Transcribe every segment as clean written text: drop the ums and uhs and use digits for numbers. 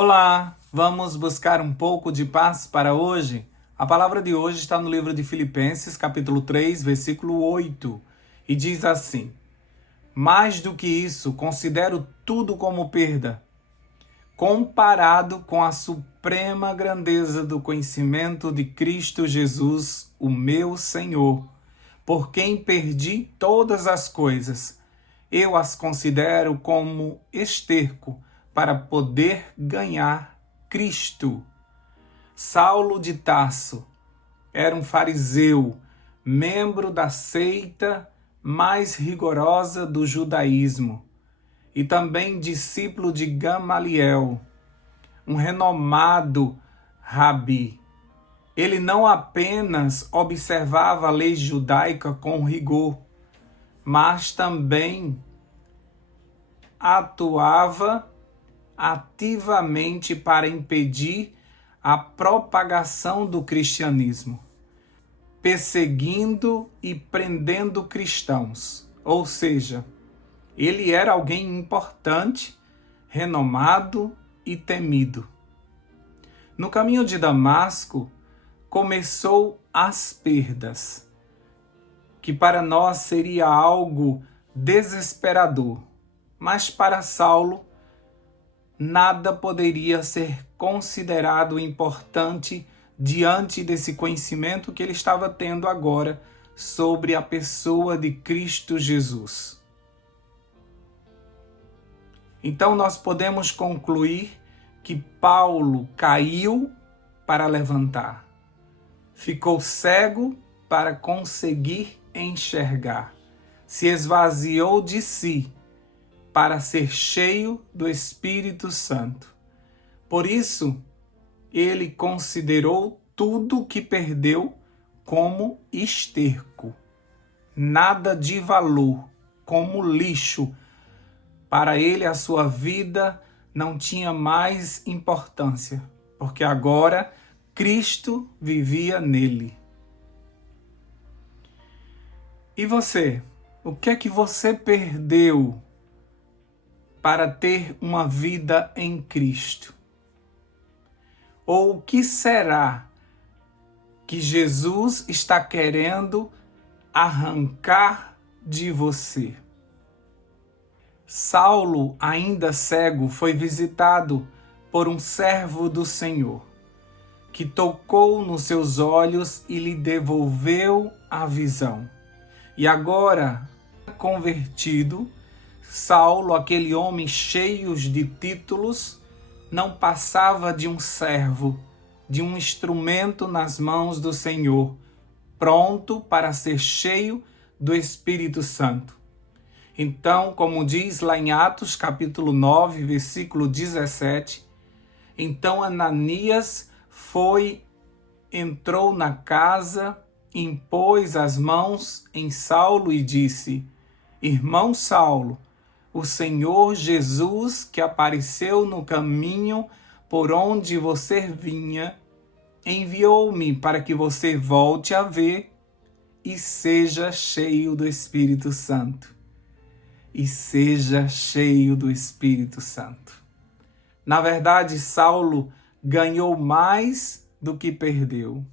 Olá, vamos buscar um pouco de paz para hoje? A palavra de hoje está no livro de Filipenses, capítulo 3, versículo 8, e diz assim: Mais do que isso, considero tudo como perda, comparado com a suprema grandeza do conhecimento de Cristo Jesus, o meu Senhor, por quem perdi todas as coisas. Eu as considero como esterco para poder ganhar Cristo. Saulo de Tarso era um fariseu, membro da seita mais rigorosa do judaísmo e também discípulo de Gamaliel, um renomado rabi. Ele não apenas observava a lei judaica com rigor, mas também atuava ativamente para impedir a propagação do cristianismo, perseguindo e prendendo cristãos. Ou seja, ele era alguém importante, renomado e temido. No caminho de Damasco, começou as perdas, que para nós seria algo desesperador, mas para Saulo nada poderia ser considerado importante diante desse conhecimento que ele estava tendo agora sobre a pessoa de Cristo Jesus. Então nós podemos concluir que Paulo caiu para levantar, ficou cego para conseguir enxergar, se esvaziou de si para ser cheio do Espírito Santo. Por isso, ele considerou tudo que perdeu como esterco, nada de valor, como lixo. Para ele, a sua vida não tinha mais importância, porque agora Cristo vivia nele. E você? O que é que você perdeu para ter uma vida em Cristo? Ou o que será que Jesus está querendo arrancar de você? Saulo, ainda cego, foi visitado por um servo do Senhor, que tocou nos seus olhos e lhe devolveu a visão. E agora, convertido, Saulo, aquele homem cheio de títulos, não passava de um servo, de um instrumento nas mãos do Senhor, pronto para ser cheio do Espírito Santo. Então, como diz lá em Atos capítulo 9, versículo 17, então Ananias entrou na casa, impôs as mãos em Saulo e disse: Irmão Saulo, o Senhor Jesus, que apareceu no caminho por onde você vinha, enviou-me para que você volte a ver e seja cheio do Espírito Santo. E seja cheio do Espírito Santo. Na verdade, Saulo ganhou mais do que perdeu,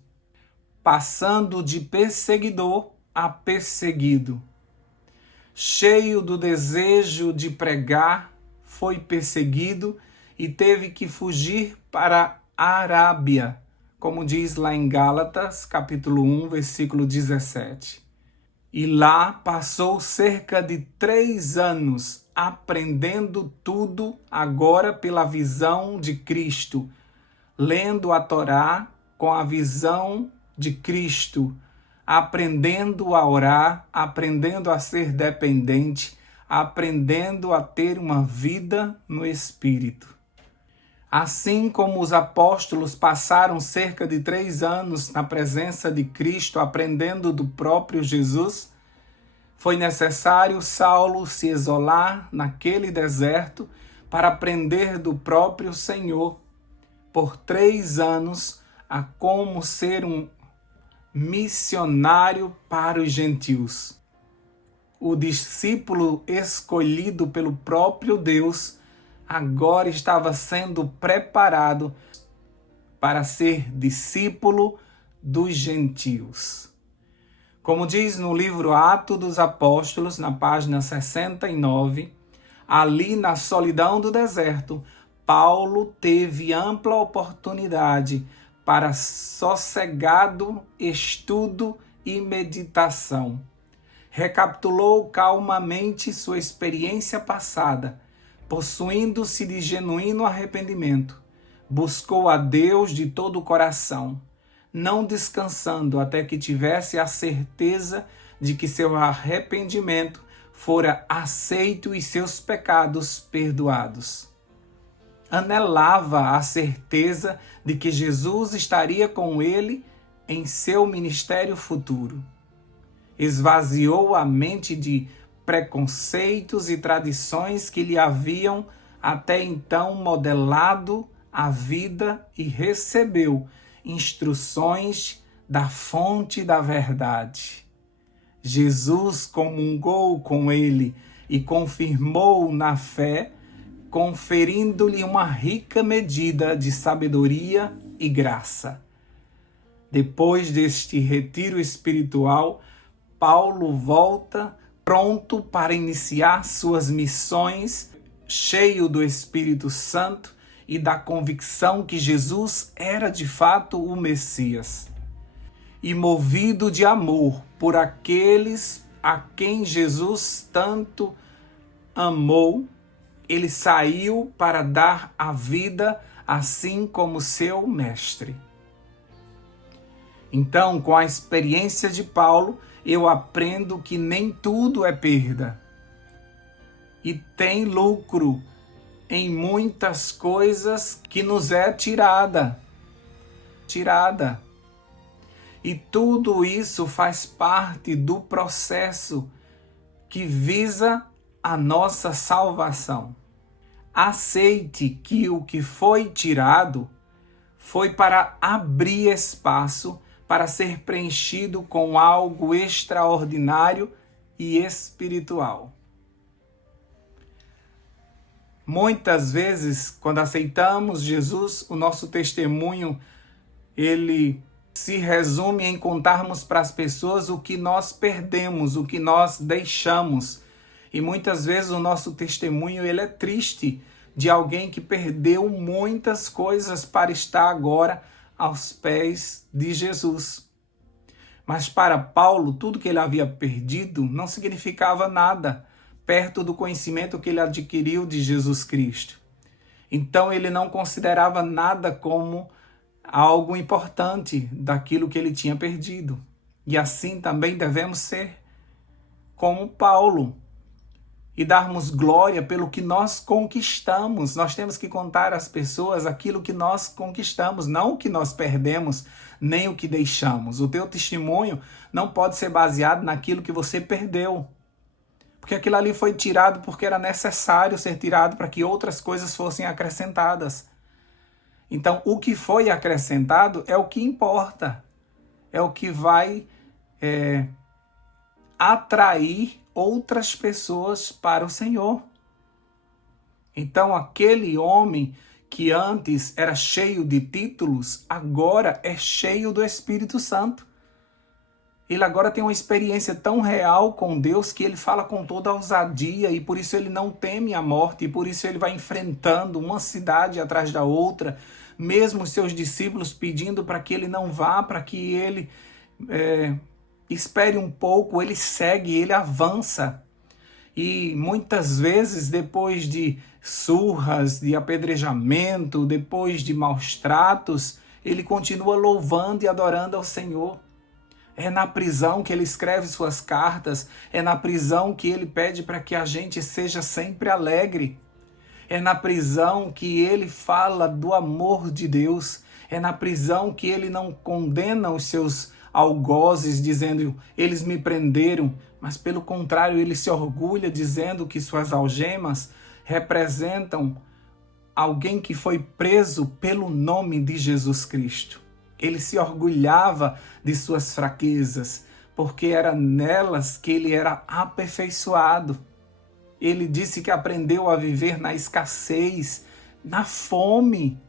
passando de perseguidor a perseguido. Cheio do desejo de pregar, foi perseguido e teve que fugir para a Arábia, como diz lá em Gálatas, capítulo 1, versículo 17. E lá passou cerca de 3 anos aprendendo tudo agora pela visão de Cristo, lendo a Torá com a visão de Cristo, aprendendo a orar, aprendendo a ser dependente, aprendendo a ter uma vida no Espírito. Assim como os apóstolos passaram cerca de 3 anos na presença de Cristo, aprendendo do próprio Jesus, foi necessário Saulo se isolar naquele deserto para aprender do próprio Senhor por 3 anos a como ser um missionário para os gentios. O discípulo escolhido pelo próprio Deus agora estava sendo preparado para ser discípulo dos gentios. Como diz no livro Atos dos Apóstolos, na página 69, ali na solidão do deserto, Paulo teve ampla oportunidade para sossegado estudo e meditação. Recapitulou calmamente sua experiência passada, possuindo-se de genuíno arrependimento. Buscou a Deus de todo o coração, não descansando até que tivesse a certeza de que seu arrependimento fora aceito e seus pecados perdoados. Anelava a certeza de que Jesus estaria com ele em seu ministério futuro. Esvaziou a mente de preconceitos e tradições que lhe haviam até então modelado a vida e recebeu instruções da fonte da verdade. Jesus comungou com ele e confirmou na fé, conferindo-lhe uma rica medida de sabedoria e graça. Depois deste retiro espiritual, Paulo volta pronto para iniciar suas missões, cheio do Espírito Santo e da convicção que Jesus era de fato o Messias. E movido de amor por aqueles a quem Jesus tanto amou, ele saiu para dar a vida assim como seu mestre. Então, com a experiência de Paulo, eu aprendo que nem tudo é perda. E tem lucro em muitas coisas que nos é tirada. E tudo isso faz parte do processo que visa a nossa salvação. Aceite que o que foi tirado foi para abrir espaço para ser preenchido com algo extraordinário e espiritual. Muitas vezes, quando aceitamos Jesus, o nosso testemunho, ele se resume em contarmos para as pessoas o que nós perdemos, o que nós deixamos. E muitas vezes o nosso testemunho, ele é triste, de alguém que perdeu muitas coisas para estar agora aos pés de Jesus. Mas para Paulo, tudo que ele havia perdido não significava nada perto do conhecimento que ele adquiriu de Jesus Cristo. Então ele não considerava nada como algo importante daquilo que ele tinha perdido. E assim também devemos ser como Paulo e darmos glória pelo que nós conquistamos. Nós temos que contar às pessoas aquilo que nós conquistamos, não o que nós perdemos, nem o que deixamos. O teu testemunho não pode ser baseado naquilo que você perdeu. Porque aquilo ali foi tirado porque era necessário ser tirado para que outras coisas fossem acrescentadas. Então, o que foi acrescentado é o que importa. É o que vai atrair outras pessoas para o Senhor. Então, aquele homem que antes era cheio de títulos, agora é cheio do Espírito Santo. Ele agora tem uma experiência tão real com Deus que ele fala com toda a ousadia e por isso ele não teme a morte e por isso ele vai enfrentando uma cidade atrás da outra, mesmo os seus discípulos pedindo para que ele não vá, para que ele espere um pouco, ele segue, ele avança. E muitas vezes, depois de surras, de apedrejamento, depois de maus tratos, ele continua louvando e adorando ao Senhor. É na prisão que ele escreve suas cartas, é na prisão que ele pede para que a gente seja sempre alegre. É na prisão que ele fala do amor de Deus, é na prisão que ele não condena os seus algozes, dizendo, eles me prenderam, mas pelo contrário, ele se orgulha dizendo que suas algemas representam alguém que foi preso pelo nome de Jesus Cristo. Ele se orgulhava de suas fraquezas, porque era nelas que ele era aperfeiçoado. Ele disse que aprendeu a viver na escassez, na fome,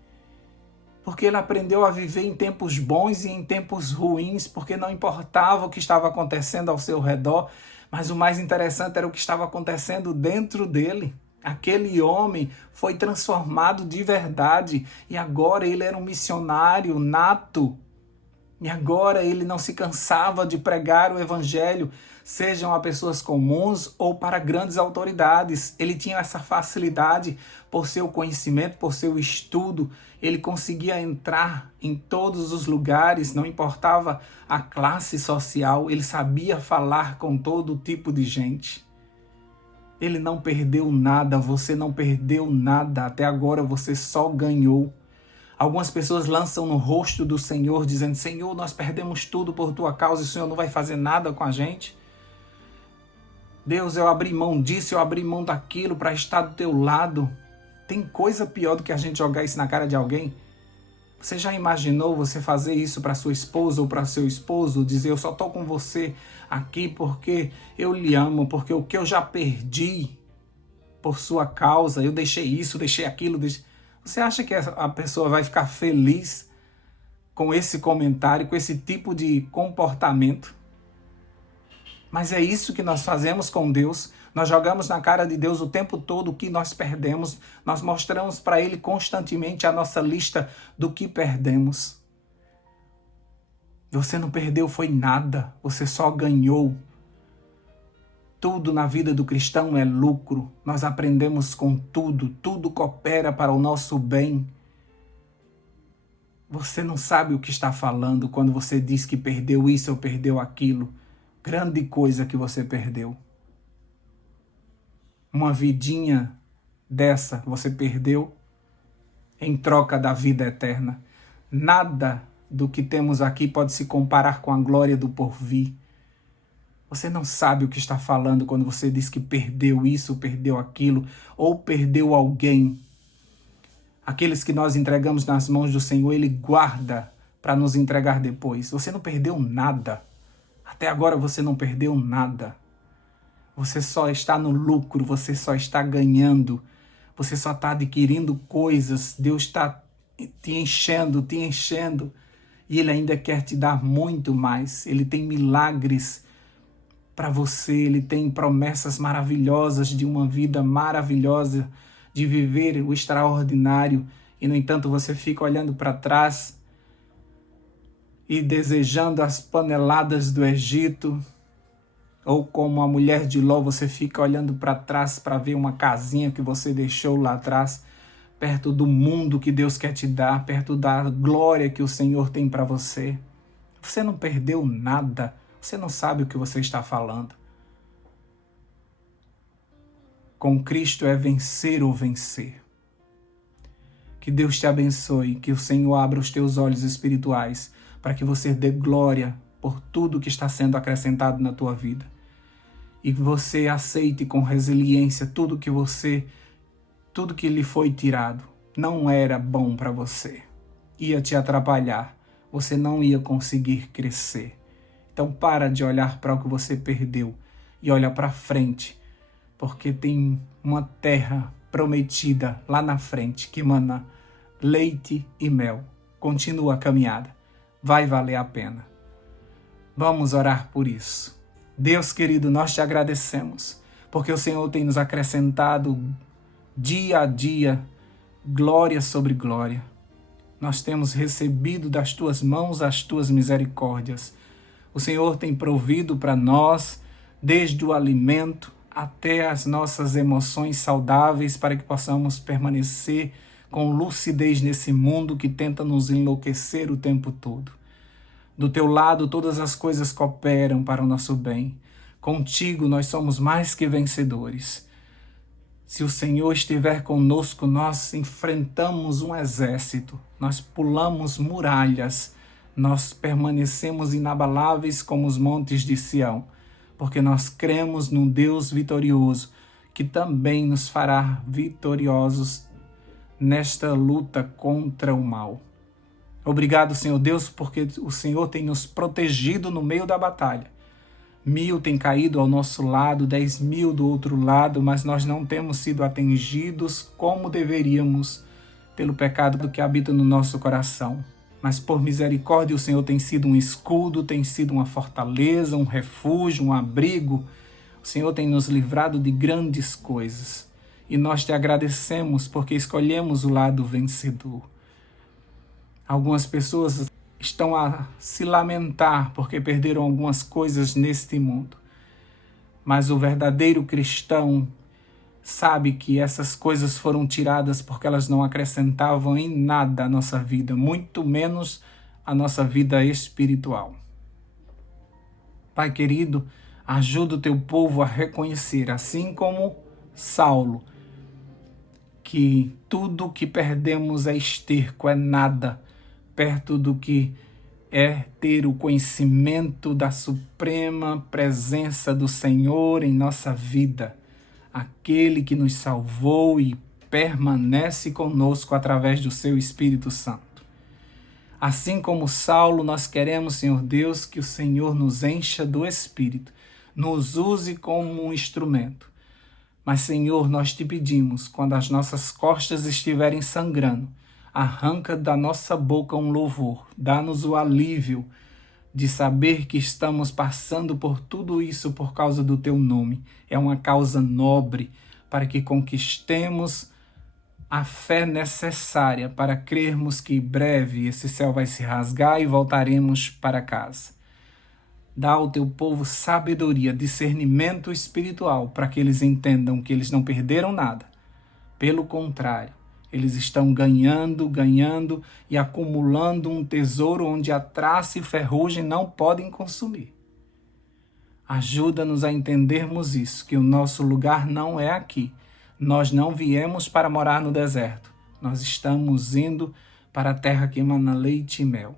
porque ele aprendeu a viver em tempos bons e em tempos ruins, porque não importava o que estava acontecendo ao seu redor, mas o mais interessante era o que estava acontecendo dentro dele. Aquele homem foi transformado de verdade e agora ele era um missionário nato. E agora ele não se cansava de pregar o evangelho, sejam a pessoas comuns ou para grandes autoridades. Ele tinha essa facilidade por seu conhecimento, por seu estudo. Ele conseguia entrar em todos os lugares, não importava a classe social. Ele sabia falar com todo tipo de gente. Ele não perdeu nada, você não perdeu nada. Até agora você só ganhou. Algumas pessoas lançam no rosto do Senhor, dizendo: Senhor, nós perdemos tudo por tua causa e o Senhor não vai fazer nada com a gente. Deus, eu abri mão disso, eu abri mão daquilo para estar do teu lado. Tem coisa pior do que a gente jogar isso na cara de alguém? Você já imaginou você fazer isso para sua esposa ou para seu esposo? Dizer: eu só estou com você aqui porque eu lhe amo, porque o que eu já perdi por sua causa, eu deixei isso, deixei aquilo, Você acha que a pessoa vai ficar feliz com esse comentário, com esse tipo de comportamento? Mas é isso que nós fazemos com Deus. Nós jogamos na cara de Deus o tempo todo o que nós perdemos. Nós mostramos para Ele constantemente a nossa lista do que perdemos. Você não perdeu foi nada, você só ganhou. Tudo na vida do cristão é lucro. Nós aprendemos com tudo, tudo coopera para o nosso bem. Você não sabe o que está falando quando você diz que perdeu isso ou perdeu aquilo. Grande coisa que você perdeu. Uma vidinha dessa você perdeu em troca da vida eterna. Nada do que temos aqui pode se comparar com a glória do porvir. Você não sabe o que está falando quando você diz que perdeu isso, perdeu aquilo, ou perdeu alguém. Aqueles que nós entregamos nas mãos do Senhor, Ele guarda para nos entregar depois. Você não perdeu nada. Até agora você não perdeu nada. Você só está no lucro, você só está ganhando. Você só está adquirindo coisas. Deus está te enchendo. E Ele ainda quer te dar muito mais. Ele tem milagres para você, Ele tem promessas maravilhosas de uma vida maravilhosa, de viver o extraordinário, e no entanto você fica olhando para trás e desejando as paneladas do Egito, ou como a mulher de Ló, você fica olhando para trás para ver uma casinha que você deixou lá atrás, perto do mundo que Deus quer te dar, perto da glória que o Senhor tem para você. Você não perdeu nada. Você não sabe o que você está falando. Com Cristo é vencer ou vencer. Que Deus te abençoe, que o Senhor abra os teus olhos espirituais para que você dê glória por tudo que está sendo acrescentado na tua vida. E que você aceite com resiliência tudo que lhe foi tirado. Não era bom para você. Ia te atrapalhar. Você não ia conseguir crescer. Então para de olhar para o que você perdeu e olha para frente, porque tem uma terra prometida lá na frente que emana leite e mel. Continua a caminhada, vai valer a pena. Vamos orar por isso. Deus querido, nós te agradecemos, porque o Senhor tem nos acrescentado dia a dia glória sobre glória. Nós temos recebido das tuas mãos as tuas misericórdias. O Senhor tem provido para nós, desde o alimento até as nossas emoções saudáveis, para que possamos permanecer com lucidez nesse mundo que tenta nos enlouquecer o tempo todo. Do teu lado, todas as coisas cooperam para o nosso bem. Contigo, nós somos mais que vencedores. Se o Senhor estiver conosco, nós enfrentamos um exército, nós pulamos muralhas, nós permanecemos inabaláveis como os montes de Sião, porque nós cremos num Deus vitorioso, que também nos fará vitoriosos nesta luta contra o mal. Obrigado, Senhor Deus, porque o Senhor tem nos protegido no meio da batalha. 1000 têm caído ao nosso lado, 10.000 do outro lado, mas nós não temos sido atingidos como deveríamos pelo pecado que habita no nosso coração. Mas por misericórdia o Senhor tem sido um escudo, tem sido uma fortaleza, um refúgio, um abrigo. O Senhor tem nos livrado de grandes coisas. E nós te agradecemos porque escolhemos o lado vencedor. Algumas pessoas estão a se lamentar porque perderam algumas coisas neste mundo. Mas o verdadeiro cristão sabe que essas coisas foram tiradas porque elas não acrescentavam em nada à nossa vida, muito menos à nossa vida espiritual. Pai querido, ajuda o teu povo a reconhecer, assim como Saulo, que tudo que perdemos é esterco, é nada, perto do que é ter o conhecimento da suprema presença do Senhor em nossa vida, aquele que nos salvou e permanece conosco através do seu Espírito Santo. Assim como Saulo, nós queremos, Senhor Deus, que o Senhor nos encha do Espírito, nos use como um instrumento. Mas, Senhor, nós te pedimos, quando as nossas costas estiverem sangrando, arranca da nossa boca um louvor, dá-nos o alívio de saber que estamos passando por tudo isso por causa do teu nome. É uma causa nobre para que conquistemos a fé necessária para crermos que em breve esse céu vai se rasgar e voltaremos para casa. Dá ao teu povo sabedoria, discernimento espiritual para que eles entendam que eles não perderam nada. Pelo contrário, eles estão ganhando e acumulando um tesouro onde a traça e ferrugem não podem consumir. Ajuda-nos a entendermos isso, que o nosso lugar não é aqui. Nós não viemos para morar no deserto. Nós estamos indo para a terra que emana leite e mel.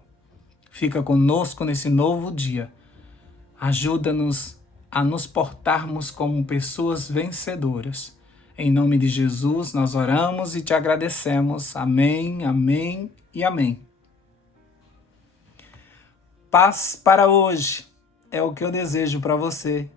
Fica conosco nesse novo dia. Ajuda-nos a nos portarmos como pessoas vencedoras. Em nome de Jesus, nós oramos e te agradecemos. Amém, amém e amém. Paz para hoje é o que eu desejo para você.